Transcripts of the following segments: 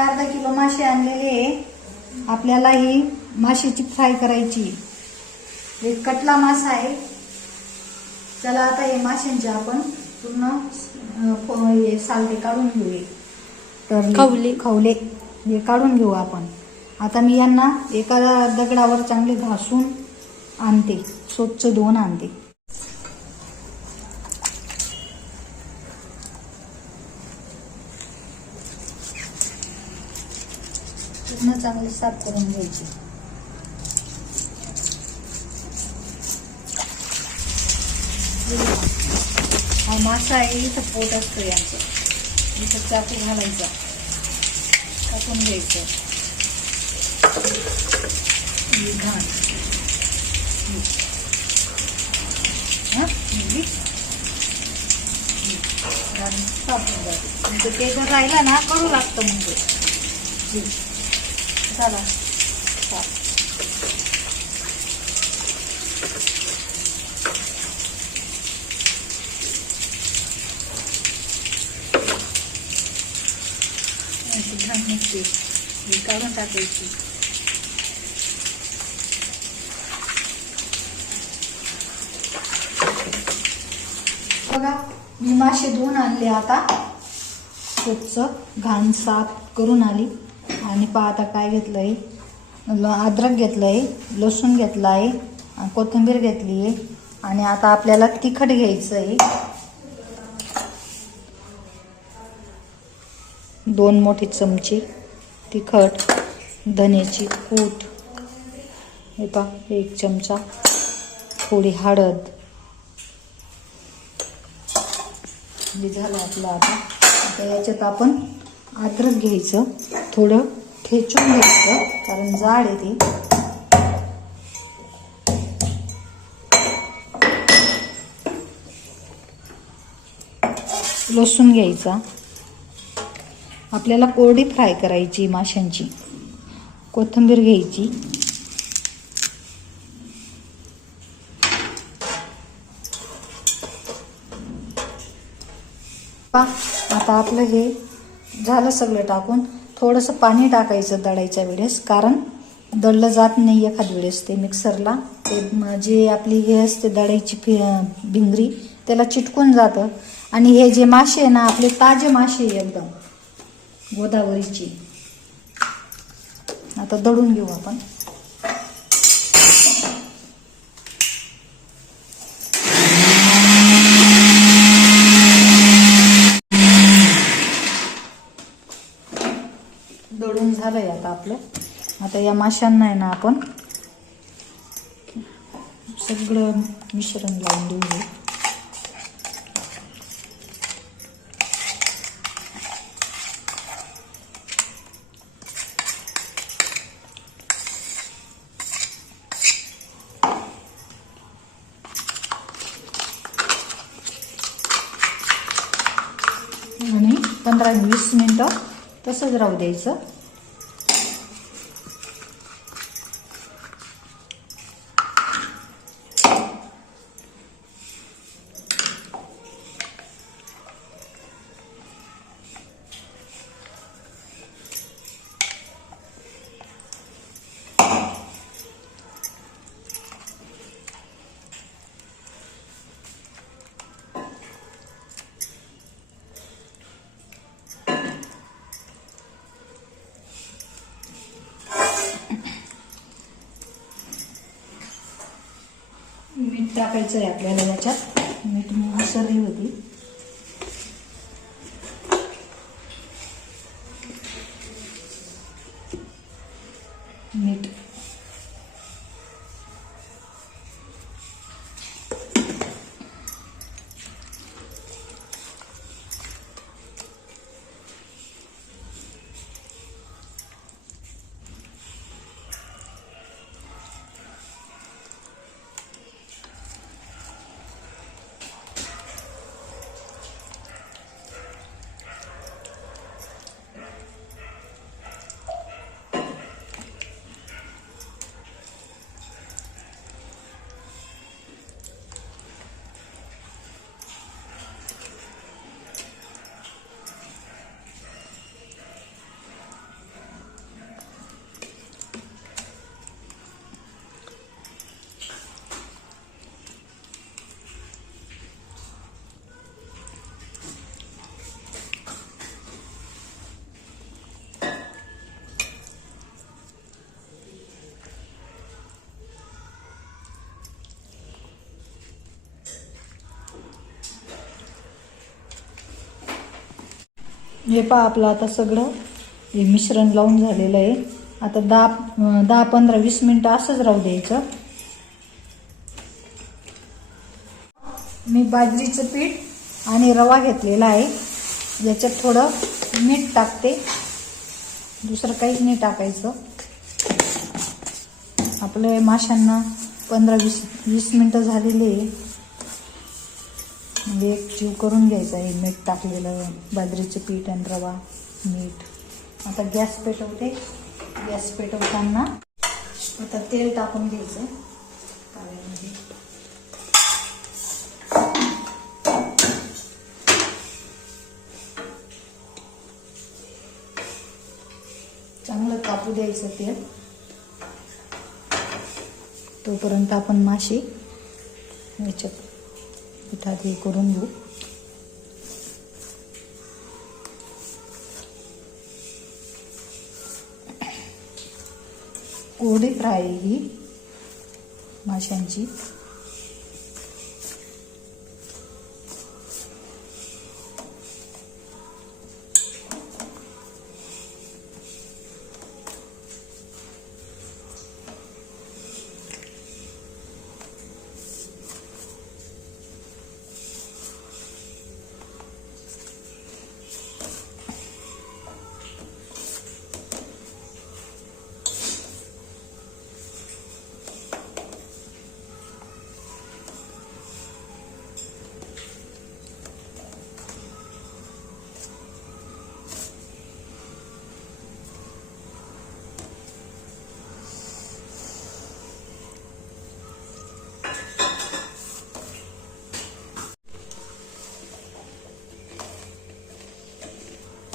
अर्धा किलो मासे आणलेले, आपल्याला ही माशाची फ्राय करायची. एक कटला मासा आहे. चला आता हे माशांचे आपण पूर्ण हे सालटे काढून घेऊया. तर खवले हे काढून घेऊ आपण. आता मी यांना एका दगडावर चांगले घासून आणते, स्वच्छ धुवून आणते. पूर्ण चांगले साफ करून घ्यायचे. हा मासा आहे, इथं पोट असतं यांचं. इथं चाकू घालायचा, कापून घ्यायचं. घाण कापून जाते. ते जर राहिलं ना करू लागतं म्हणजे झाला. घाण निघते, ही काढून टाकायची. बघा मी मासे धुवून आणले. आता स्वच्छ घाण साफ करून आली. आणि पहा आता काय घेतलंय, अद्रक घेतलंय, लसूण घेतलाय, कोथिंबीर घेतली आहे. आणि आता आपल्याला तिखट घ्यायचं आहे. 2 मोठे चमचे तिखट, धन्याची कूट, हे पहा 1 चमचा, थोडी हळद. हे झालं आपलं. आता याच्यात आपण अद्रक घ्यायचं, थोडं ठेचून घ्यायचं कारण जाड आहे ते. लसूण घ्यायचा. आपल्याला कोरडी फ्राय करायची माशांची. कोथिंबीर घ्यायची. आता आपलं हे झालं सगळं टाकून. थोडंसं पाणी टाकायचं दळायच्या वेळेस, कारण दळलं जात नाही एखाद वेळेस ते मिक्सरला. ते जे आपली हे असते दळायची भिंगरी, त्याला चिटकून जातं. आणि हे जे मासे आहे ना, आपले ताजे मासे एकदम गोदावरीची. आता दळून घेऊ आपण. दळून झालंय आता आपलं. आता या माशांना आहे ना आपण सगळं मिश्रण लावून देऊ. आणि 15-20 मिनिटं तसंच राहू द्यायचं. मीठ टाकायचं आहे आपल्याला याच्यात. मीठ मी विसरली होती. मीठ हे पहा आपलं आता सगळं हे मिश्रण लावून झालेलं आहे. आता 10-15-20 मिनिटं असंच राहू द्यायचं. मी बाजरीचं पीठ आणि रवा घेतलेला आहे. याच्यात थोडं मीठ टाकते, दुसरं काहीच नाही टाकायचं. आपले माशांना 15-20 मिनिटं झालेले आहे. म्हणजे एक जीव करून घ्यायचा आहे मीठ टाकलेलं, बाजरीचं पीठ आणि रवा, मीठ. आता गॅस पेटवते. गॅस पेटवताना आता तेल टाकून घ्यायचं तव्यामध्ये. चांगलं तापू द्यायचं तेल. तोपर्यंत आपण मासे याच्यात पिठात हे करून घेऊ. कोरडी फ्राय ही माशांची.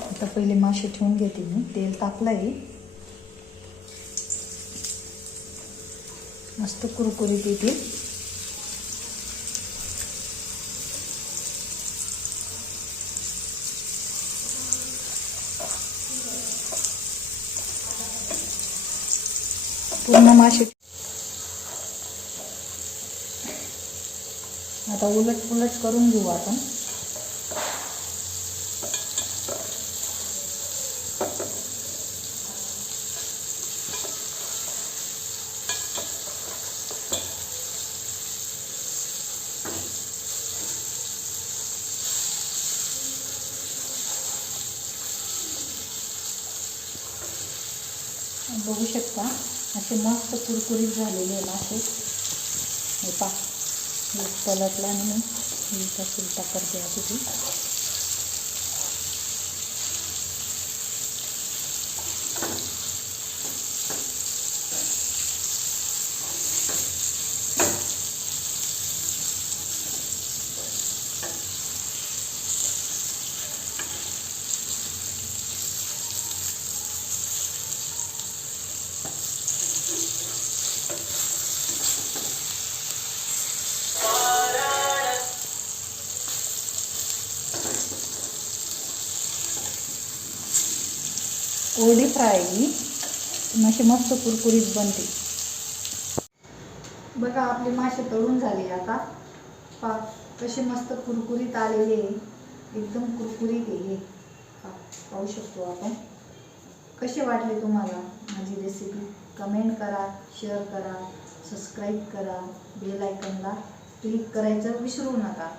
आता पहिले मासे ठेवून घेते मी. तेल तापलं आहे, मस्त कुरकुरीत येतील. पूर्ण मासे आता उलट पुलट करून घेऊ आपण. बघू शकता असे मस्त कुरकुरीत झालेले मासे. हे पा पलटला आणि मी उलटा करते अशी. कोरडी फ्राय ही मासे मस्त कुरकुरीत बनते. बघा आपले मासे तळून झाले. आता पा कसे मस्त कुरकुरीत आलेले, एकदम कुरकुरीत आहे. पाहू शकतो आपण. कसे वाटले तुम्हाला माझी रेसिपी? कमेंट करा, शेअर करा, सबस्क्राईब करा, बेल आयकॉनला क्लिक करायचं विसरू नका.